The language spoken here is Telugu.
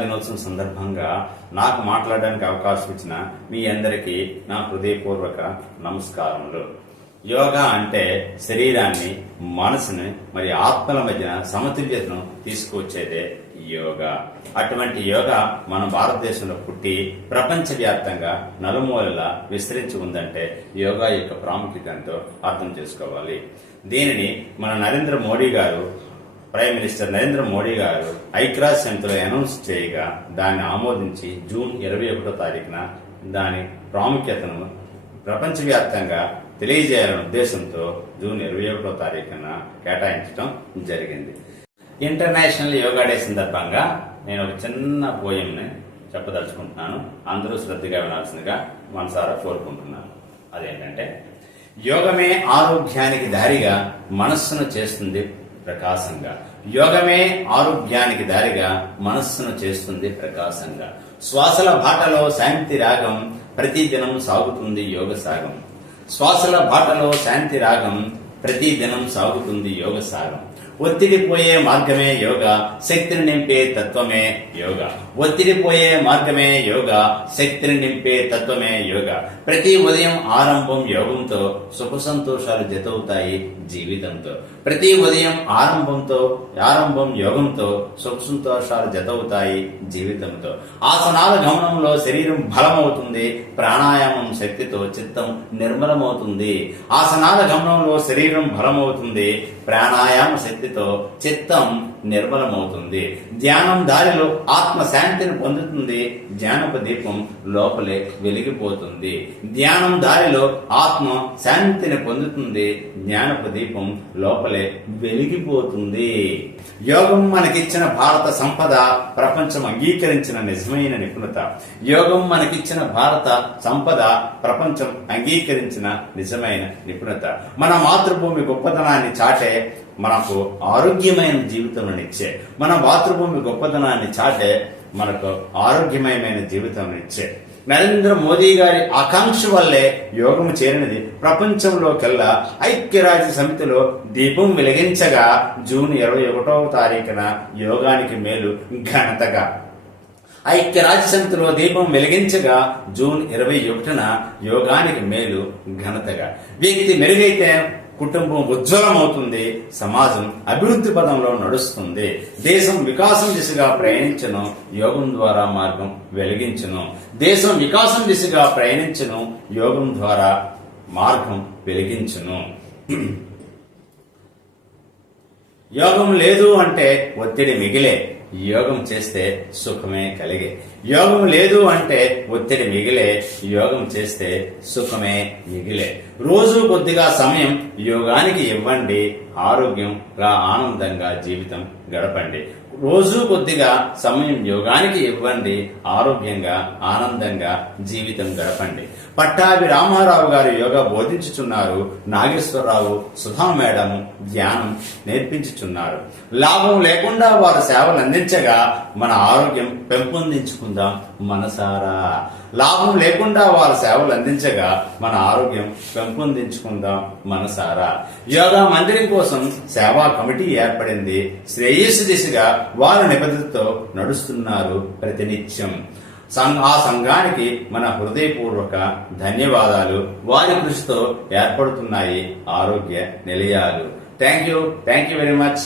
దినోత్సవం సందర్భంగా నాకు మాట్లాడడానికి అవకాశం ఇచ్చిన మీ అందరికీ నా హృదయపూర్వక నమస్కారములు. యోగా అంటే శరీరాన్ని, మనసుని మరి ఆత్మల మధ్య సమతుల్యతను తీసుకువచ్చేదే యోగా. అటువంటి యోగా మన భారతదేశంలో పుట్టి ప్రపంచవ్యాప్తంగా నలుమూలలా విస్తరించి ఉందంటే యోగా యొక్క ప్రాముఖ్యత ఎంతో అర్థం చేసుకోవాలి. దీనిని మన నరేంద్ర మోడీ గారు, ప్రైమ్ మినిస్టర్ నరేంద్ర మోడీ గారు ఐక్యరాజ్య సమితిలో అనౌన్స్ చేయగా దాన్ని ఆమోదించి జూన్ 21వ తారీఖున దాని ప్రాముఖ్యతను ప్రపంచవ్యాప్తంగా తెలియజేయాలనే ఉద్దేశంతో జూన్ 21వ తారీఖున కేటాయించడం జరిగింది. ఇంటర్నేషనల్ యోగా డే సందర్భంగా నేను ఒక చిన్న పోయంని చెప్పదలుచుకుంటున్నాను. అందరూ శ్రద్ధగా వినాల్సిందిగా మనసారా కోరుకుంటున్నాను. అదేంటంటే, యోగమే ఆరోగ్యానికి దారిగా మనస్సును చేస్తుంది ప్రకాశంగా. యోగమే ఆరోగ్యానికి దారిగా మనస్సును చేస్తుంది ప్రకాశంగా. శ్వాసల బాటలో శాంతి రాగం, ప్రతిదినం సాగుతుంది యోగ సాగం. శ్వాసల బాటలో శాంతి రాగం, ప్రతిదినం సాగుతుంది యోగ సాగం. ఒత్తిడి పోయే మార్గమే యోగా, శక్తిని నింపే తత్వమే యోగా. ఒత్తిడి పోయే మార్గమే యోగా, శక్తిని నింపే తత్వమే యోగా. ప్రతి ఉదయం ఆరంభం యోగంతో సుఖ సంతోషాలు జతవుతాయి జీవితంతో. ప్రతి ఉదయం ఆరంభం యోగంతో సుఖ సంతోషాలు జతవుతాయి జీవితంతో. ఆసనాల గమనంలో శరీరం బలమవుతుంది, ప్రాణాయామం శక్తితో చిత్తం నిర్మలమవుతుంది. ఆసనాల గమనంలో శరీరం బలమవుతుంది, ప్రాణాయామ శక్తితో చిత్తం నిర్మలమవుతుంది. ధ్యానం దారిలో ఆత్మ శాంతిని పొందుతుంది, జ్ఞానప దీపం లోపలే వెలిగిపోతుంది. ధ్యానం దారిలో ఆత్మ శాంతిని పొందుతుంది, జ్ఞానప దీపం లోపలే వెలిగిపోతుంది. యోగం మనకిచ్చిన భారత సంపద, ప్రపంచం అంగీకరించిన నిజమైన నిపుణత. యోగం మనకిచ్చిన భారత సంపద, ప్రపంచం అంగీకరించిన నిజమైన నిపుణత. మన మాతృభూమి గొప్పతనాన్ని చాటే మనకు ఆరోగ్యమైన జీవితంనిచ్చే. మన మాతృభూమి గొప్పతనాన్ని చాటే మనకు ఆరోగ్యమయమైన జీవితం ఇచ్చే. నరేంద్ర మోదీ గారి ఆకాంక్ష వల్లే యోగం చేరినది ప్రపంచంలోకెల్లా ఐక్యరాజ్య సమితిలో దీపం వెలిగించగా జూన్ 21వ తారీఖున యోగానికి మేలు ఘనతగా. ఐక్యరాజ్య సమితిలో దీపం వెలిగించగా జూన్ 21న యోగానికి మేలు ఘనతగా. వ్యక్తి మెరుగైతే కుటుంబం ఉజ్వలమవుతుంది, సమాజం అభివృద్ధి పదంలో నడుస్తుంది, దేశం వికాసం దిశగా ప్రయాణించను, యోగం ద్వారా మార్గం వెలిగించను. దేశం వికాసం దిశగా ప్రయాణించను, యోగం ద్వారా మార్గం వెలిగించును. యోగం లేదు అంటే ఒత్తిడి మిగిలే, యోగం చేస్తే సుఖమే కలిగే. యోగం లేదు అంటే ఒత్తిడి మిగిలే, యోగం చేస్తే సుఖమే మిగిలే. రోజు కొద్దిగా సమయం యోగానికి ఇవ్వండి, ఆరోగ్యంగా ఆనందంగా జీవితం గడపండి. రోజు కొద్దిగా సమయం యోగానికి ఇవ్వండి, ఆరోగ్యంగా ఆనందంగా జీవితం గడపండి. పట్టాభి రామారావు గారు యోగా బోధించుచున్నారు, నాగేశ్వరరావు, సుధా మేడం ధ్యానం నేర్పించుచున్నారు. లాభం లేకుండా వారు సేవలు అందించగా మన ఆరోగ్యం పెంపొందించుకుందాం మనసారా. లాభం లేకుండా వారు సేవలు అందించగా మన ఆరోగ్యం పెంపొందించుకుందాం మనసారా. యోగా మందిరం కోసం సేవా కమిటీ ఏర్పడింది. శ్రేయస్సు దిశగా వారు నిబద్ధతతో నడుస్తున్నారు ప్రతినిత్యం. ఆ సంఘానికి మన హృదయపూర్వక ధన్యవాదాలు. వారి కృషితో ఏర్పడుతున్నాయి ఆరోగ్య నిలయాలు. Thank you very much.